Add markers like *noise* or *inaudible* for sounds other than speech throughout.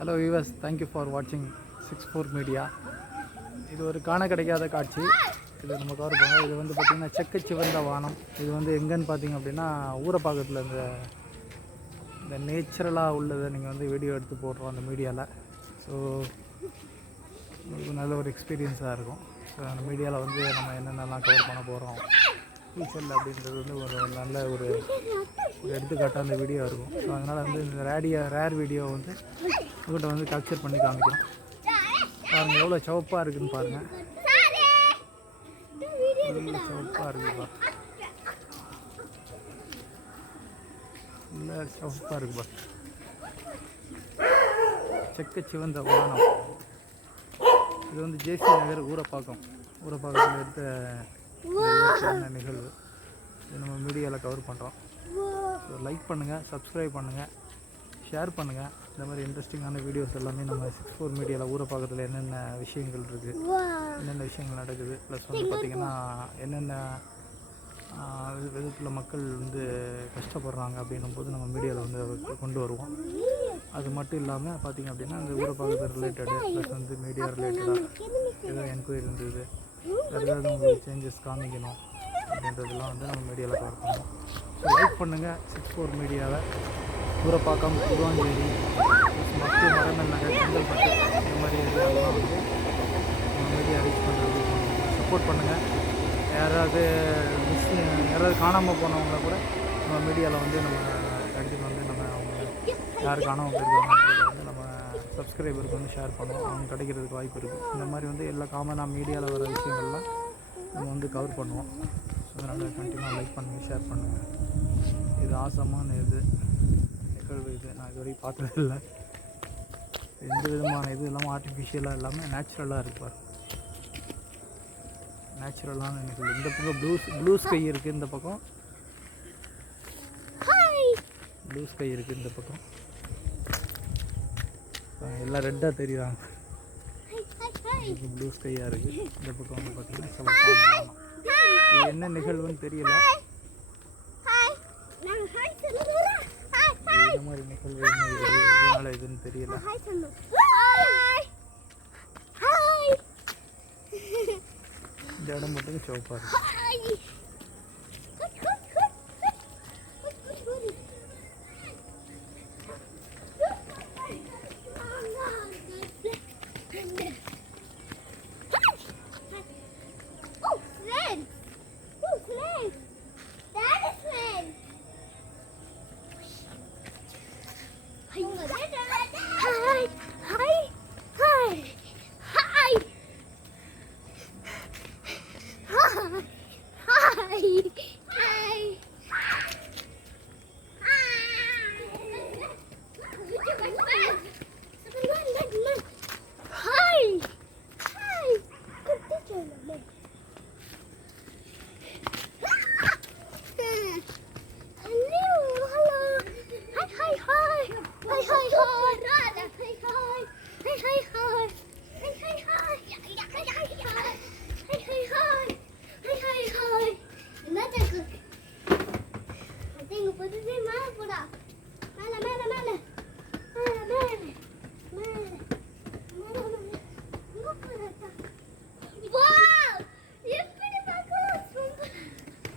Hello viewers thank you for வாட்சிங் six four media இது ஒரு காண கிடைக்காத காட்சி. இது நம்ம கவர் பண்ணுவோம் இது வந்து பார்த்திங்கன்னா செக்க சிவந்த வானம். இது வந்து எங்கேன்னு பார்த்தீங்க அப்படின்னா ஊரப்பாக்கத்தில் இந்த இந்த நேச்சுரலாக உள்ளதை நீங்கள் வந்து வீடியோ எடுத்து போடுறோம் அந்த மீடியாவில் ஸோ உங்களுக்கு நல்ல ஒரு எக்ஸ்பீரியன்ஸாக இருக்கும். ஸோ அந்த மீடியாவில் வந்து நம்ம என்னென்னலாம் கவர் பண்ண போகிறோம் ஃபியூச்சரில் அப்படின்றது வந்து ஒரு நல்ல ஒரு ஒரு எடுத்துக்காட்டாக அந்த வீடியோ இருக்கும். ஸோ அதனால் வந்து இந்த ரேடியோ ரேர் வீடியோ வந்து உங்கள்கிட்ட வந்து கேப்சர் பண்ணி காமிக்கிறோம் பாருங்கள் எவ்வளோ சிவப்பாக இருக்குதுன்னு பாருங்கள் எவ்வளோ சிவப்பாக இருக்குப்பா இல்லை சிவப்பாக இருக்குப்பா செக்க சிவந்த வானம். இது வந்து ஜேசி நகர் ஊரப்பாக்கம். ஊரப்பாக்கத்தில் எடுத்த நிகழ்வு? இது நம்ம மீடியாவில் கவர் பண்ணுறோம் ஸோ லைக் பண்ணுங்கள் சப்ஸ்கிரைப் பண்ணுங்கள் ஷேர் பண்ணுங்கள் இந்த மாதிரி இன்ட்ரெஸ்டிங்கான வீடியோஸ் எல்லாமே நம்ம சிக்ஸ் ஃபோர் மீடியாவில் ஊரப்பாக்கத்தில் என்னென்ன விஷயங்கள் இருக்குது என்னென்ன விஷயங்கள் நடக்குது? ப்ளஸ் வந்து பார்த்திங்கன்னா என்னென்ன விதத்தில் மக்கள் வந்து கஷ்டப்படுறாங்க அப்படின்னும் போது நம்ம மீடியாவில் வந்து கொண்டு வருவோம். அது மட்டும் இல்லாமல் பார்த்திங்க அப்படின்னா அந்த ஊரப்பாக்கத்து ரிலேட்டடு ப்ளஸ் வந்து மீடியா ரிலேட்டடாக ஏதோ என்கொயரி இருந்தது. ஏதாவது உங்களுக்கு சேஞ்சஸ் காமிக்கணும் அப்படின்றதெல்லாம் வந்து நம்ம மீடியாவில் பண்ணுவோம் ஸோ லைக் பண்ணுங்கள் சிக்ஸ் ஃபோர் மீடியாவை சூரப்பாக்கம் திருவாஞ்சேரி மத்து மரமல் நகர் செங்கல்பட்டு. இந்த மாதிரி ஏரியாவெல்லாம் வந்து நம்ம மீடியா பண்ணுறது சப்போர்ட் பண்ணுங்கள் யாராவது மிஸ் யாராவது காணாமல் போனவங்கள கூட நம்ம மீடியாவில் வந்து நம்ம கண்டிப்பாக வந்து நம்ம அவங்க யார் காணாமல் போயிருக்காங்க வந்து நம்ம சப்ஸ்கிரைபருக்கு வந்து ஷேர் பண்ணுவோம். அவங்க கிடைக்கிறதுக்கு வாய்ப்பு இருக்குது இந்த மாதிரி வந்து எல்லா காமனாக மீடியாவில் வர விஷயங்கள்லாம் நம்ம வந்து கவர் பண்ணுவோம். அதனால் கண்டிப்பாக லைக் பண்ணுங்கள் ஷேர் பண்ணுங்கள் இது ஆசமான இது நிகழ்வு இது. நான் இது வரைக்கும் பார்த்தது இல்லை. எந்த விதமான இது இல்லாமல் ஆர்டிஃபிஷியலாக இல்லாமல் நேச்சுரலாக இருக்கு பாருங்க நேச்சுரலான நிகழ்வு இந்த பக்கம் ப்ளூ ப்ளூ ஸ்கை இருக்குது இந்த பக்கம். ப்ளூ ஸ்கை இருக்குது இந்த பக்கம். எல்லாம் ரெட்டாக தெரியுறாங்க. ப்ளூ ஸ்கையாக இருக்குது இந்த பக்கம் வந்து பார்த்தீங்கன்னா என்ன நிகழ்வுன்னு தெரியல இது என்ன மாதிரி நிகழ்வு என்ன இதுன்னு தெரியல. இந்த இடம் மட்டும் சிவப்பாக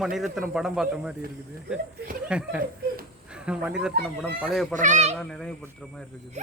மணிரத்னம் படம் பார்த்த மாதிரி இருக்குது. *laughs* மணிரத்னம் படம் பழைய படங்கள் எல்லாம் நினைவுபடுத்துகிற மாதிரி இருக்குது.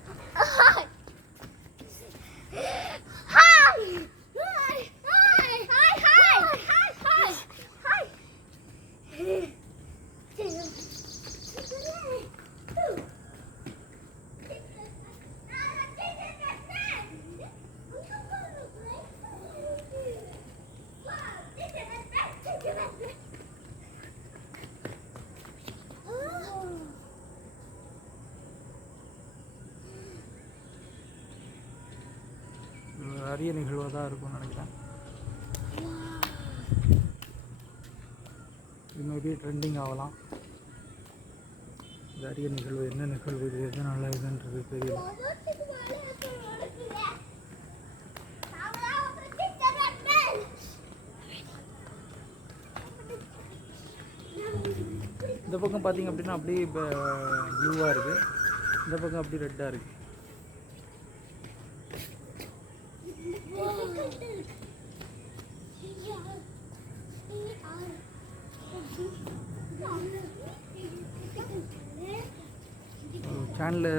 அரிய நிகழ்வாக தான் இருக்கும்னு நினைக்கிறேன். இன்னொரு ட்ரெண்டிங் ஆகலாம். இந்த அரிய நிகழ்வு என்ன நிகழ்வு இது எது நல்ல இதுன்றது தெரியல. இந்த பக்கம் பார்த்தீங்க அப்படின்னா அப்படியே இப்போ ப்ளூவாக இருக்குது இந்த பக்கம் அப்படியே ரெட்டாக இருக்குது சேனலை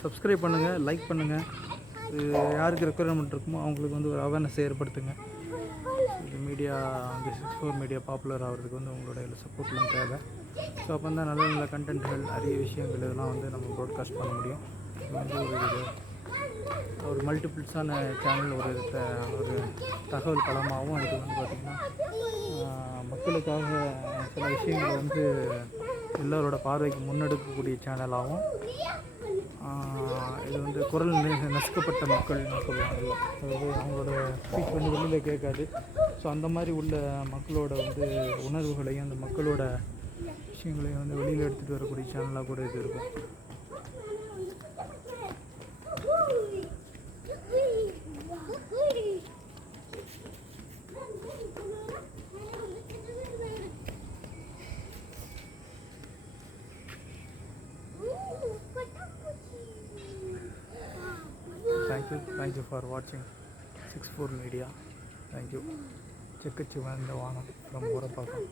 சப்ஸ்கிரைப் பண்ணுங்கள் லைக் பண்ணுங்கள் இது யாருக்கு ரெக்குயர்மெண்ட் இருக்குமோ அவங்களுக்கு வந்து ஒரு அவேர்னஸ் ஏற்படுத்துங்க. இது மீடியா வந்து சிக்ஸ் ஃபோர் மீடியா பாப்புலர் ஆகிறதுக்கு வந்து உங்களுடைய சப்போர்ட்லாம் தேவை. ஸோ அப்போ தான் நல்ல நல்ல கண்டென்ட்கள் நிறைய விஷயங்கள் இதெல்லாம் வந்து நம்ம ப்ராட்காஸ்ட் பண்ண முடியும். இது வந்து ஒரு ஒரு மல்டிபிள்ஸான சேனல் ஒரு ஒரு தகவல் களமாகவும் இது வந்து பார்த்திங்கன்னா மக்களுக்காக சில விஷயங்களை வந்து எல்லோரோட பார்வைக்கு முன்னெடுக்கக்கூடிய சேனலாகவும் இது வந்து குரல் நசுக்கப்பட்ட மக்கள்னு சொல்லுவாங்கல்ல அதாவது அவங்களோட ஸ்பீச் வந்து வெளியில் கேட்காது. ஸோ அந்த மாதிரி உள்ள மக்களோட வந்து உணர்வுகளையும் அந்த மக்களோட விஷயங்களையும் வந்து வெளியில் எடுத்துகிட்டு வரக்கூடிய சேனலாக கூட இது இருக்கும். Thank you thank you for வாட்சிங் six four media thank you செக்கச்சி வந்த வானம் ரொம்ப பார்க்கலாம்